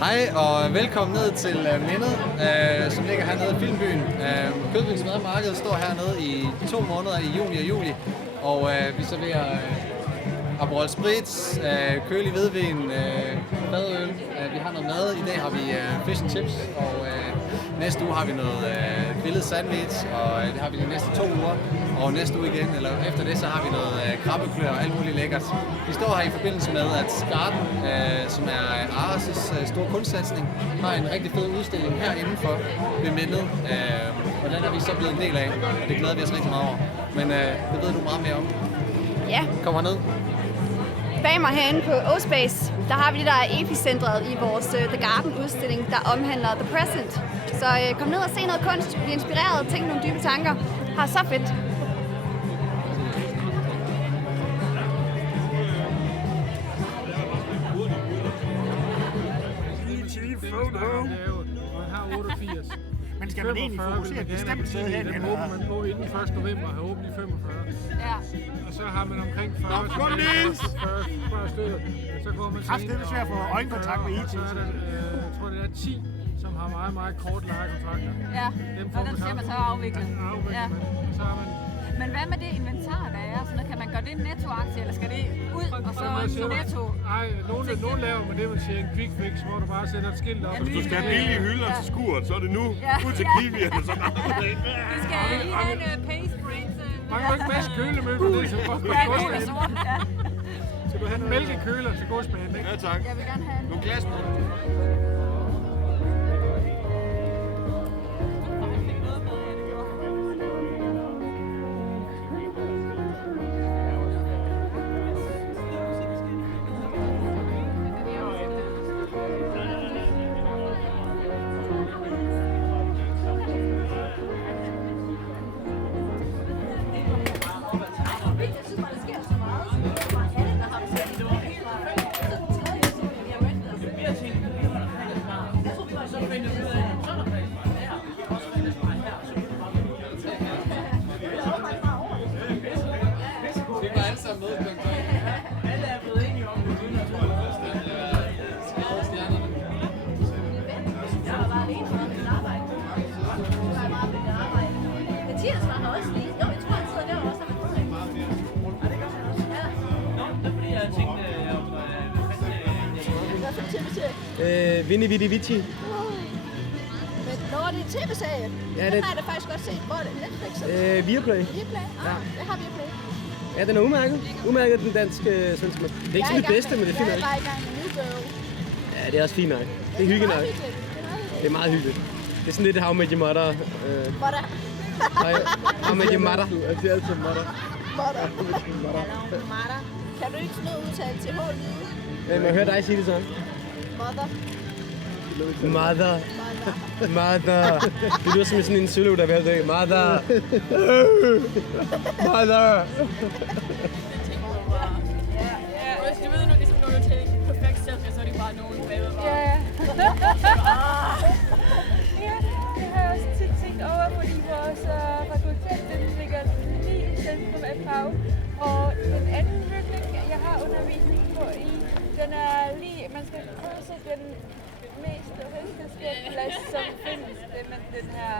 Hej og velkommen ned til Mindet, som ligger hernede i Filmbyen. Kødbys Madmarked står hernede i 2 måneder i juni og juli, og vi serverer Aperol Spritz, kølig hvidvin, fadøl. Vi har noget mad. I dag har vi fish and chips, og næste uge har vi noget grillet sandwich, og det har vi de næste 2 uger. Og næste uge igen, eller efter det, så har vi noget krabbeklør og alt muligt lækkert. Vi står her i forbindelse med, at Garden, som er Ares' store kunstsatsning, har en rigtig fed udstilling her indenfor ved Mindet. Og den er vi så blevet en del af, og det glæder vi os rigtig meget over. Men det ved du meget mere om. Ja. Kom herned. Bag mig herinde på O-Space, der har vi det, der er epicentret i vores The Garden-udstilling, der omhandler The Present. Så kom ned og se noget kunst, bliv inspireret, tænk nogle dybe tanker. Har så fedt. Men skal man egentlig fokusere et bestemt sted hen? Den åbner man på inden 1. november og har åbent i 45. Ja. Og så har man omkring 40 stykker. Så går man Kraft, det er svært at få øjenkontakt med IT. Så er der, jeg tror det er 10, som har meget, meget kort lejekontrakter. Ja, og den skal man så afvikle. Ja. Så har man... Men hvad med det inventar, der er? Så kan man gøre det en netto-aktie, eller skal det ud, og så netto? Nej, nogen laver man det, man siger en quick fix, hvor du bare sætter et skilt op. Hvis du skal have billige hylder til skuret, så er det nu ud til Kiwi eller sådan noget. Vi skal lige have en paste brains. Mangler du ikke masse kølemøbel? Det er så godt. Ja, det er sort, ja. Skal du have en mælkekøler til godsbanen, ikke? Ja, tak. Jeg vil gerne have en. Nogle glas på. Vinny Vitti Vici. Nå, det er tv-serie. Ja, Den har jeg da faktisk godt set. Hvor er det? Netflix? Viaplay. Viaplay? Ja. Det har Viaplay. Ja, den er udmærket. Udmærket den danske svenske. Det er ikke sådan det bedste, men det er fint Jeg nok. er bare i gang med New Girl. Ja, det er også fint nok. Det er hyggeligt nok. Det er meget hyggeligt. Det er sådan lidt How I Met Your Mother. Mother. How I Met Your Mother. Det er altid mother. Mother. Kan du ikke sådan noget udtale til H-lyde? Må jeg høre dig sige det så? Mother. Mother. Mother. Det lyder som sådan en søløv, der er ved at dø. Mother. Mother. Du ved nok, ligesom når du tager en perfekt selfie, så er det bare nogen bagved. Ja, det har jeg også tit tænkt over, fordi vores fakultet den ligger lige i centrum af Prag. Og den anden bygning, jeg har undervisning på i, den er lige, man skal krydse den mest risikable plads, som findes. Det med den her